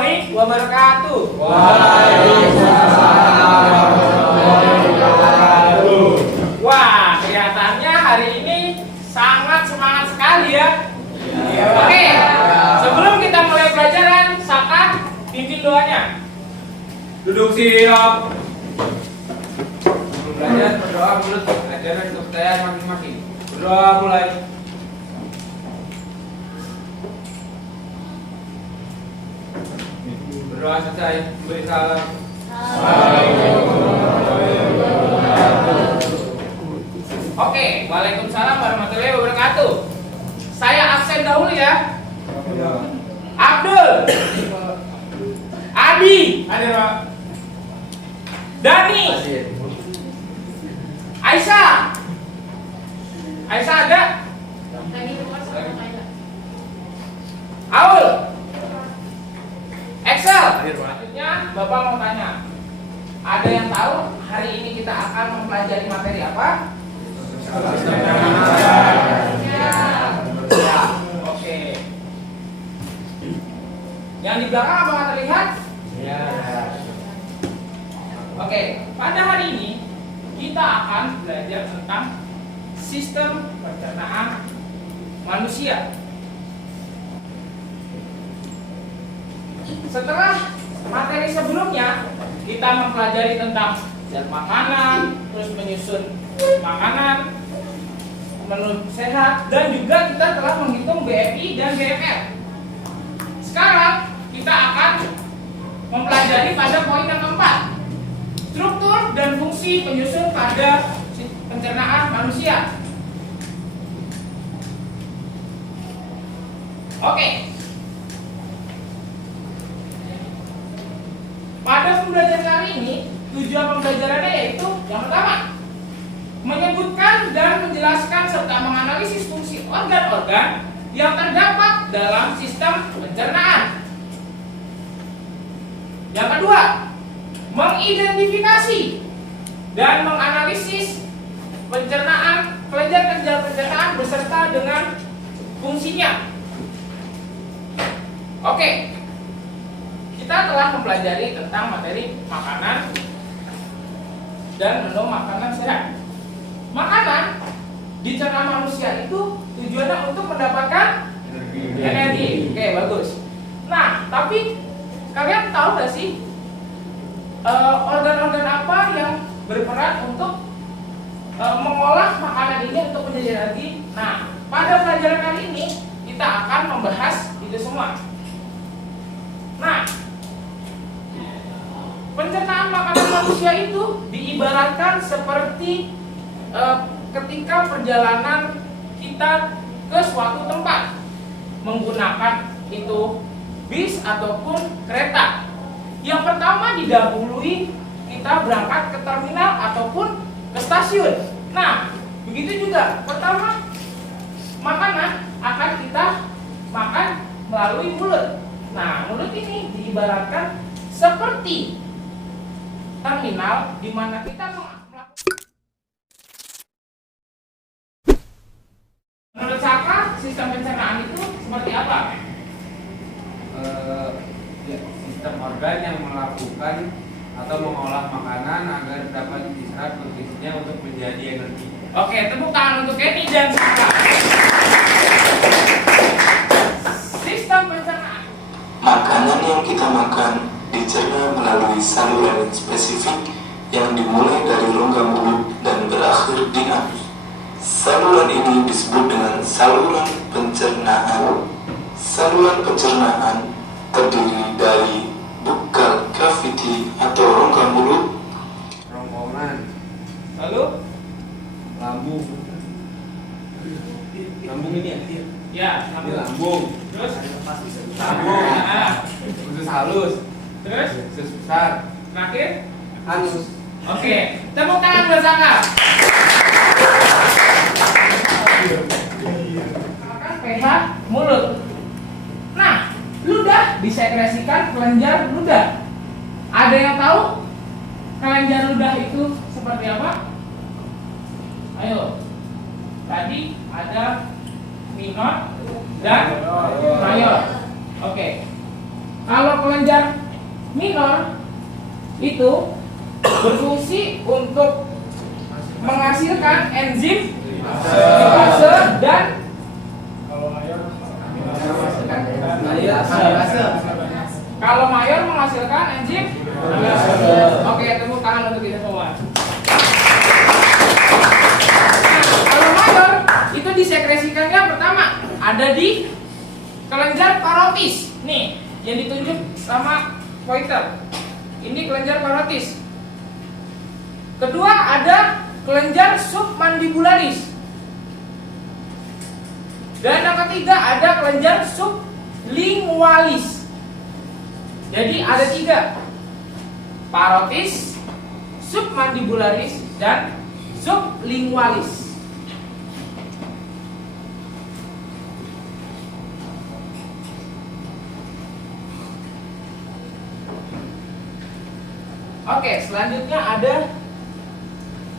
warahmatullahi wabarakatuh. Waalaikumsalam warahmatullahi wabarakatuh. Wah, kelihatannya hari ini sangat semangat sekali ya. Oke, sebelum kita mulai pelajaran, Saka pimpin doanya. Duduk siap. Sebelum belajar berdoa menurut ajaran kepercayaan masing-masing. Berdoa mulai. Berdoa selesai, beri salam. Oke, waalaikumsalam warahmatullahi wabarakatuh. Saya absen dahulu ya. Abdul, Adi, ada Pak. Dani, Aisyah. Aisyah ada? Aul, Excel. Selanjutnya Bapak mau tanya, ada yang tahu hari ini kita akan mempelajari materi apa? Ya. Oke. Yang di belakang apa nggak terlihat? Ya. Oke, pada hari ini kita akan belajar tentang sistem pencernaan manusia. Setelah materi sebelumnya kita mempelajari tentang zat makanan, terus menyusun makanan, menu sehat, dan juga kita telah menghitung BMI dan BMR. Sekarang kita akan mempelajari pada poin yang keempat, struktur dan fungsi penyusun pada pencernaan manusia. Oke. Pada pembelajaran kali ini, tujuan pembelajarannya yaitu yang pertama, menyebutkan dan menjelaskan serta menganalisis fungsi organ-organ yang terdapat dalam sistem pencernaan. Yang kedua, mengidentifikasi dan menganalisis pencernaan, kelenjar-kelenjar pencernaan beserta dengan fungsinya. Oke. Kita telah mempelajari tentang materi makanan dan menu makanan sehat. Makanan dicerna manusia itu tujuannya untuk mendapatkan energi. Oke, bagus. Nah, tapi kalian tahu gak sih organ-organ apa yang berperan untuk mengolah makanan ini untuk menjadi energi? Nah, pada pelajaran kali ini kita akan membahas itu semua. Nah, pencernaan makanan manusia itu diibaratkan seperti ketika perjalanan kita ke suatu tempat menggunakan itu bis ataupun kereta. Yang pertama didahului kita berangkat ke terminal ataupun ke stasiun. Nah, begitu juga pertama makanan akan kita makan melalui mulut. Nah, mulut ini diibaratkan seperti terminal di mana kita melakukan. Menurut Saka, sistem pencernaan itu seperti apa? Sistem organ yang melakukan atau mengolah makanan agar dapat diserap nutrisinya untuk menjadi energi. Oke, tepuk tangan untuk Kenny dan Saka. Sistem pencernaan. Makanan yang kita makan dicerna melalui saluran spesifik yang dimulai dari rongga mulut dan berakhir di anus. Saluran ini disebut dengan saluran pencernaan. Saluran pencernaan terdiri dari bukal cavity atau rongga mulut, Ronggongan, Lalu, lambung. Lambung ini ya? ya, Ini lambung. terus, Lambung. nah, Usus halus. terus, Usus besar. terakhir. Anus. Oke, tepuk tangan buat Saka. Makan pH mulut. Nah, ludah disekresikan kelenjar ludah. Ada yang tahu kelenjar ludah itu seperti apa? Ayo. Tadi ada minor dan mayor. Oke. Kalau kelenjar minor itu berfungsi untuk menghasilkan enzim lipase dan kalau mayor menghasilkan enzim lipase. Oke, tepuk tangan untuk kita semua. Kalau mayor itu disekresikannya pertama ada di kelenjar parotis. Nih, yang ditunjuk sama pointer. Ini kelenjar parotis. Kedua ada kelenjar submandibularis. Dan yang ketiga ada kelenjar sublingualis. Jadi ada 3: parotis, submandibularis, dan sublingualis. Oke, selanjutnya ada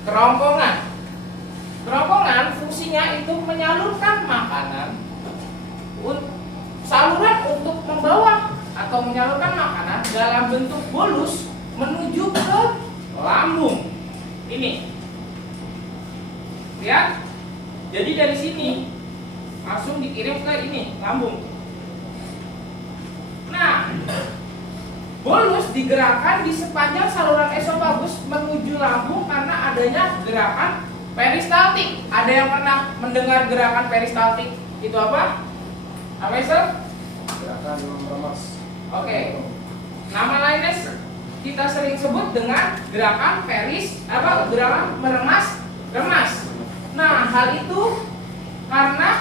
kerongkongan. Kerongkongan fungsinya itu menyalurkan makanan, saluran untuk membawa atau menyalurkan makanan dalam bentuk bolus menuju ke lambung. Ini, lihat. Jadi dari sini langsung dikirim ke ini lambung. Nah, bolus digerakkan di sepanjang saluran esofagus menuju lambung karena adanya gerakan peristaltik. Ada yang pernah mendengar gerakan peristaltik? Itu apa? Apa itu? Gerakan meremas. Oke. Nama lainnya kita sering sebut dengan gerakan gerakan remas. Nah, hal itu karena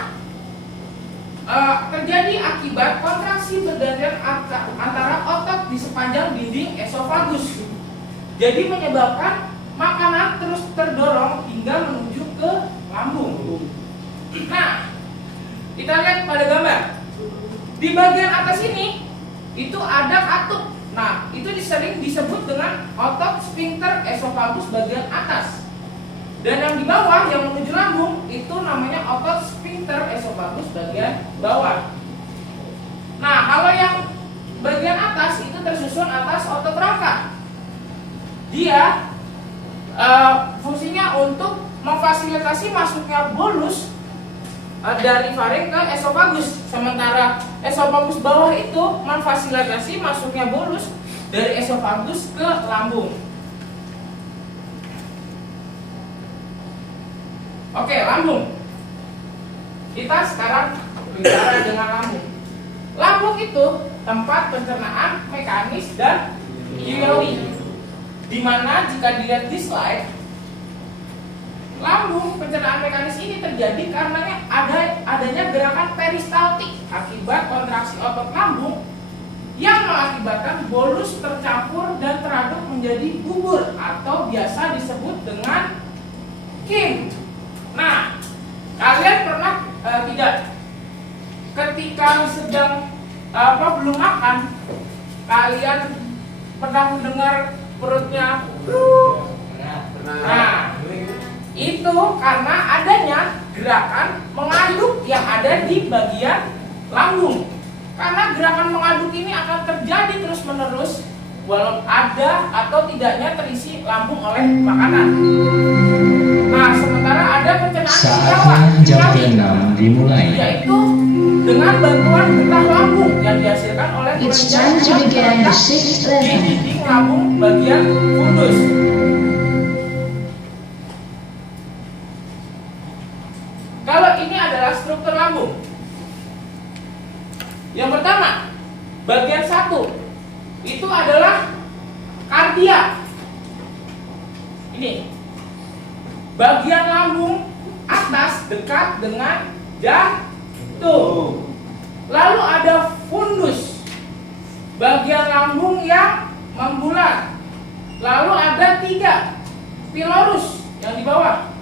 terjadi akibat kontraksi bergantian antara otot di sepanjang dinding esofagus. Jadi menyebabkan makanan terus terdorong hingga menuju ke lambung. Nah, kita lihat pada gambar. Di bagian atas ini itu ada katup. Nah, itu sering disebut dengan otot sphincter esofagus bagian atas. Dan yang di bawah yang menuju lambung itu namanya otot sphincter esofagus bagian bawah. Nah, kalau yang bagian atas itu tersusun atas otot rangka. Dia fungsinya untuk memfasilitasi masuknya bolus dari faring ke esofagus. Sementara esofagus bawah itu memfasilitasi masuknya bolus dari esofagus ke lambung. Oke, lambung. Kita sekarang bicara dengan lambung. Lambung itu tempat pencernaan mekanis dan biologi. Dimana jika dilihat di slide, lambung pencernaan mekanis ini terjadi karena adanya gerakan peristaltik akibat kontraksi otot lambung yang mengakibatkan bolus tercampur dan teraduk menjadi bubur atau biasa disebut dengan kim. Nah, kalian pernah tidak ketika sedang belum makan, kalian pernah mendengar perutnya? Nah, itu karena adanya gerakan mengaduk yang ada di bagian lambung. Karena gerakan mengaduk ini akan terjadi terus-menerus walau ada atau tidaknya terisi lambung oleh makanan. Nah, sementara ada pencernaan jam 6 dimulai. yaitu dengan bantuan getah lambung yang dihasilkan oleh It's time to begin the sixth di lesson. dinding lambung bagian fundus. Kalau ini adalah struktur lambung. Yang pertama, bagian 1 itu adalah kardia. Ini bagian lambung atas dekat dengan jantung. Lalu ada fundus, bagian lambung yang membulat. Lalu ada 3 pilorus yang di bawah,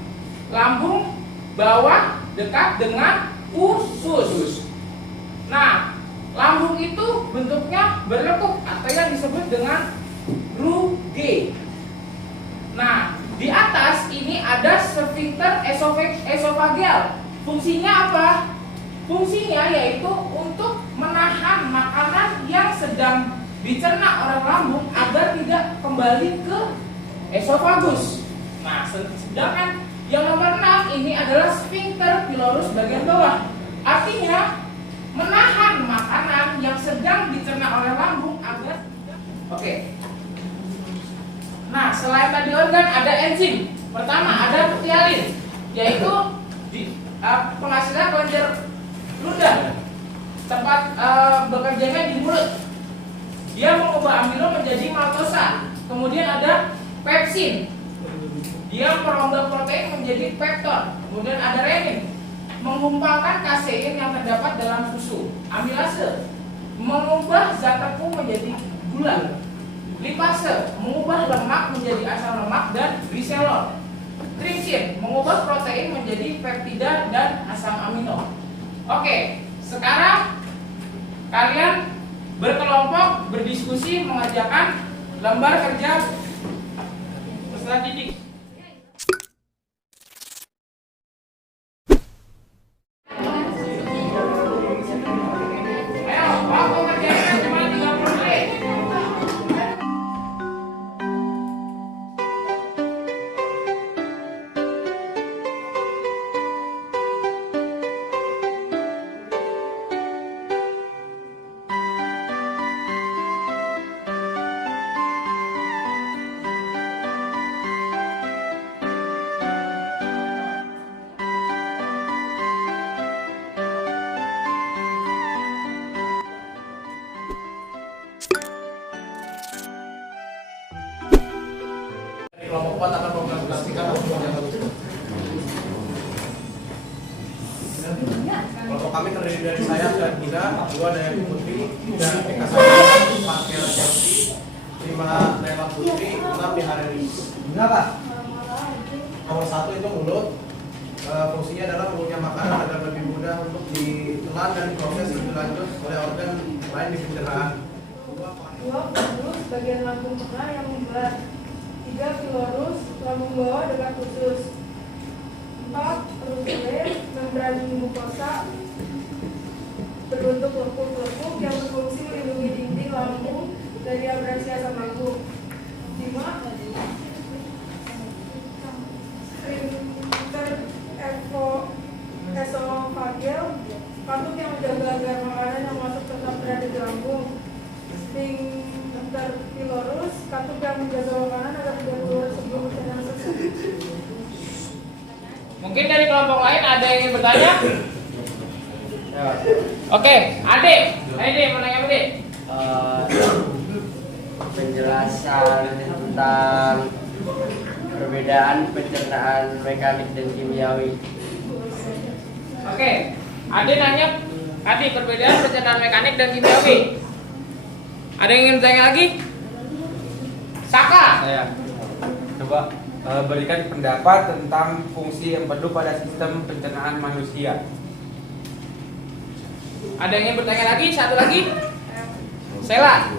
lambung bawah dekat dengan usus. Nah, lambung itu bentuknya berlekuk atau yang disebut dengan ruge. Nah, di atas ini ada sphincter esofageal. Fungsinya apa? Fungsinya yaitu untuk menahan makanan yang sedang dicerna oleh lambung agar tidak kembali ke esofagus. Nah, sedangkan yang nomor 6 ini adalah sphincter pylorus bagian bawah. Artinya menahan makanan yang sedang dicerna oleh lambung agar Oke. Nah, selain tadi organ ada enzim. Pertama ada ptyalin, yaitu penghasilan kelenjar ludah. Tempat bekerjanya di mulut. Dia mengubah amilo menjadi maltosa. Kemudian ada pepsin. Dia merongga protein menjadi pepton. Kemudian ada renin, menggumpalkan kasein yang terdapat dalam susu. Amilase, mengubah zat tepung menjadi gula. Lipase, mengubah lemak menjadi asam lemak dan gliserol. Trypsin, mengubah protein menjadi peptida dan asam amino. Oke, sekarang kalian berkelompok berdiskusi mengerjakan lembar kerja peserta didik. Ayo, waktu kerjanya cuma 30 menit. Kelompok 4 akan mempresentasikan hasilnya. Kelompok kami terdiri dari saya dan Gina, 2 Dayani Putri, dan Eka Sari, 4 Tiara Chelsea, 5 Nela Putri, 6 Dihareni. Gina Pak? Nomor 1 itu mulut. Fungsinya adalah mulutnya makanan agar lebih mudah untuk ditelan dan diproses lebih lanjut oleh organ lain di pencernaan. 2 pylorus bagian lambung tengah yang membelah. 3 pylorus lambung bawah dekat usus. 4 perutile membran mukosa berbentuk lekuk-lekuk yang berfungsi melindungi dinding lambung dari abrasi asam lambung. 5 sphincter esophageal, katup yang menjaga agar makanan yang masuk tetap berada di lambung. Sphincter pylorus, katup yang menjaga makanan agar tidak keluar sebelum pencernaan selesai. Mungkin dari kelompok lain ada yang ingin bertanya? Oke, Adik. Adik, mau nanya apa, Dik? Penjelasan tentang perbedaan pencernaan mekanik dan kimiawi. Oke, Adik nanya tadi perbedaan pencernaan mekanik dan kimiawi. Ada yang ingin bertanya lagi? Saka. Saya coba berikan pendapat tentang fungsi empedu pada sistem pencernaan manusia. Ada yang ingin bertanya lagi? Satu lagi? Sela.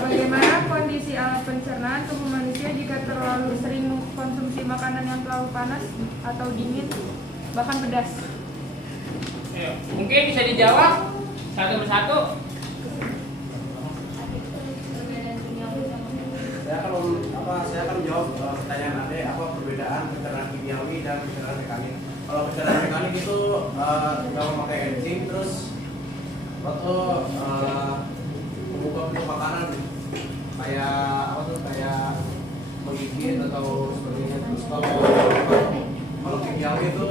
Bagaimana kondisi alat pencernaan tubuh manusia jika terlalu sering mengkonsumsi makanan yang terlalu panas atau dingin, bahkan pedas? Mungkin bisa dijawab satu persatu. Saya akan menjawab pertanyaan Ade, apa perbedaan pencernaan kimiawi dan pencernaan mekanik. Kalau pencernaan mekanik itu kita memakai enzim, terus waktu membuka bentuk makanan kayak apa tuh, kayak menggigit atau sebagainya. Terus kalau kimiawi itu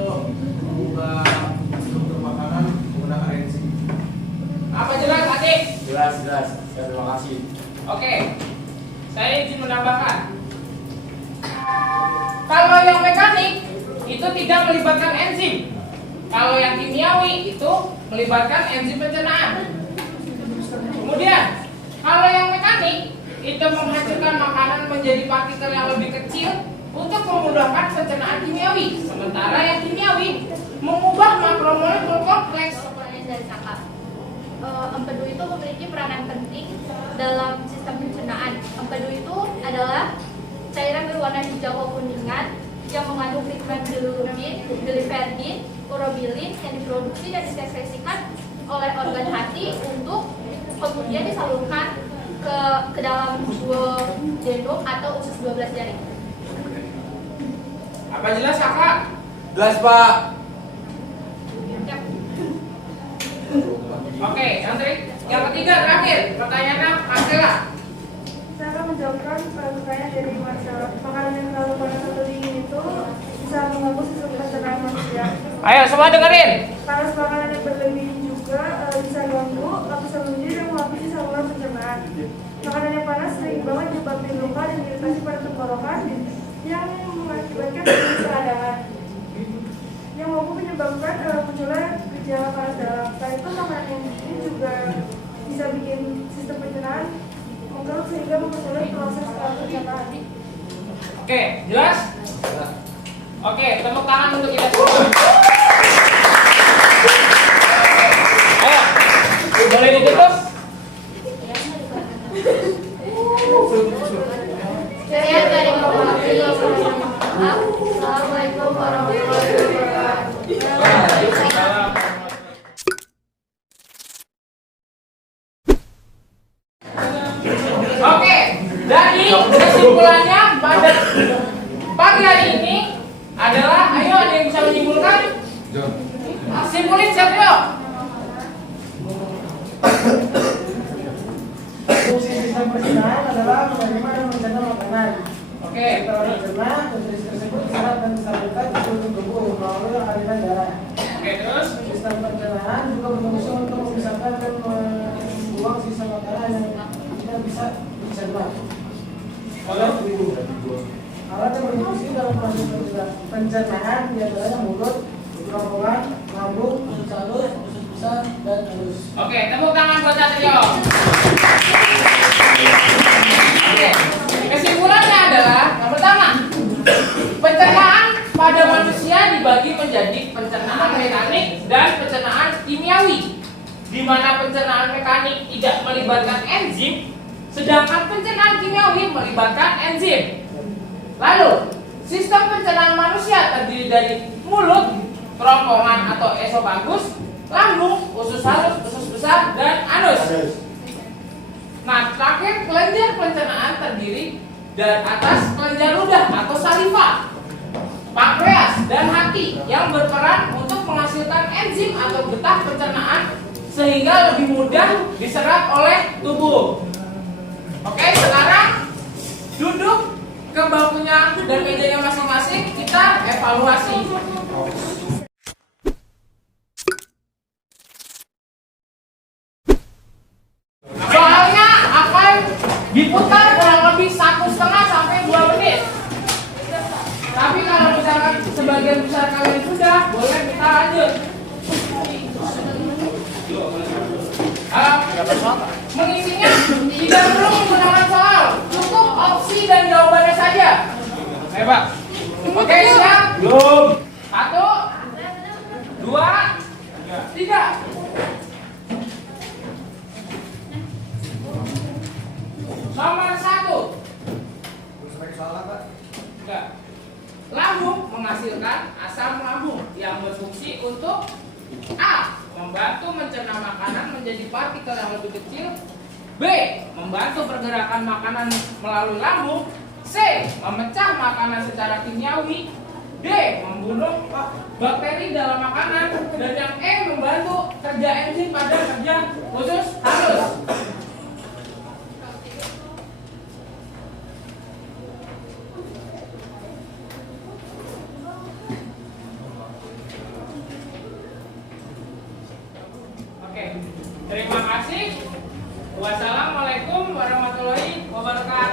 mengubah bentuk makanan menggunakan enzim. Apa jelas, Adik? Jelas. Terima kasih. Oke. Saya izin menambahkan. Kalau yang mekanik itu tidak melibatkan enzim. Kalau yang kimiawi itu melibatkan enzim pencernaan. Kemudian, kalau yang mekanik itu menghasilkan makanan menjadi partikel yang lebih kecil untuk memudahkan pencernaan kimiawi. Sementara yang kimiawi mengubah makromolekul kompleks. Pertanyaan dari Saka. Empedu itu memiliki peranan penting dalam sistem pencernaan. Empedu itu adalah cairan berwarna hijau kekuningan yang mengandung pigmen bilirubin, biliverdin, urobilin yang diproduksi dan disekresikan oleh organ hati untuk kemudian disalurkan ke dalam duodenum atau usus 12 jari. Apa jelas kakak? Jelas Pak. Ya. Oke, yang ketiga terakhir pertanyaannya Marcella. Saya akan menjawabkan pertanyaan dari Marcella. Makanan yang terlalu panas atau dingin itu bisa mengganggu sistem pencernaan manusia. Ayo semua dengerin. Panas makanan yang berlebih juga bisa ganggu lapisan lendir dan melapisi saluran pencernaan. Makanan yang panas sering banget menyebabkan luka dan iritasi pada tenggorokan yang mengakibatkan peradangan yang mampu menyebabkan munculnya gejala panas dalam. Selain itu, makanan yang dingin juga bisa bikin sistem pencernaan mengkerut sehingga mempersulit proses pencernaan. Oke, jelas? Oke, tepuk tangan untuk kita semua. Ayo, boleh ditutup? Sekian dari Bapak. Assalamualaikum warahmatullahi wabarakatuh. Oke, dari kesimpulannya pada pagi hari ini adalah, ayo ada yang bisa menyimpulkan? Simpulin siapa yuk? Fungsi sistem pencernaan adalah menerima dan mencerna makanan. Oke. Setelah mencerna, nutrisi tersebut diserap dan disalurkan ke seluruh tubuh melalui aliran darah. Oke, terus? Sistem pencernaan juga berfungsi untuk memisahkan dan membuang sisa makanan yang tidak bisa dicerna oleh tubuh. Alat yang berfungsi dalam proses pencernaan diantaranya mulut, kerongkongan, lambung, usus halus, usus besar, dan halus. Oke, tepuk tangan buat Satrio. Oke, kesimpulannya adalah yang pertama, pencernaan pada manusia dibagi menjadi pencernaan mekanik dan pencernaan kimiawi, di mana pencernaan mekanik tidak melibatkan enzim, sedangkan pencernaan kimiawi melibatkan enzim. Lalu, sistem pencernaan manusia terdiri dari mulut, kerongkongan atau esofagus, lambung, usus halus, usus besar, dan anus. Nah, terakhir kelenjar pencernaan terdiri dari atas kelenjar ludah atau saliva, pankreas, dan hati yang berperan untuk menghasilkan enzim atau getah pencernaan sehingga lebih mudah diserap oleh tubuh. Oke, sekarang duduk ke bangkunya dan mejanya masing-masing, kita evaluasi. Soalnya akan diputar kurang lebih 1,5 sampai 2 menit. Tapi kalau misalkan sebagian besar kalian sudah, boleh kita lanjut. Mengisinya tidak perlu menggunakan soal, cukup opsi dan jawabannya saja. Ayo Pak. Oke, siap? Belum. 1, 2, 3. Nomor 1. Enggak. Lambung menghasilkan asam lambung yang berfungsi untuk A. Membantu mencerna makanan menjadi partikel yang lebih kecil. B. Membantu pergerakan makanan melalui lambung. C. Memecah makanan secara kimiawi. D. Membunuh bakteri dalam makanan. Dan yang E. Membantu kerja enzim pada kerja usus halus. Terima kasih. Wassalamualaikum warahmatullahi wabarakatuh.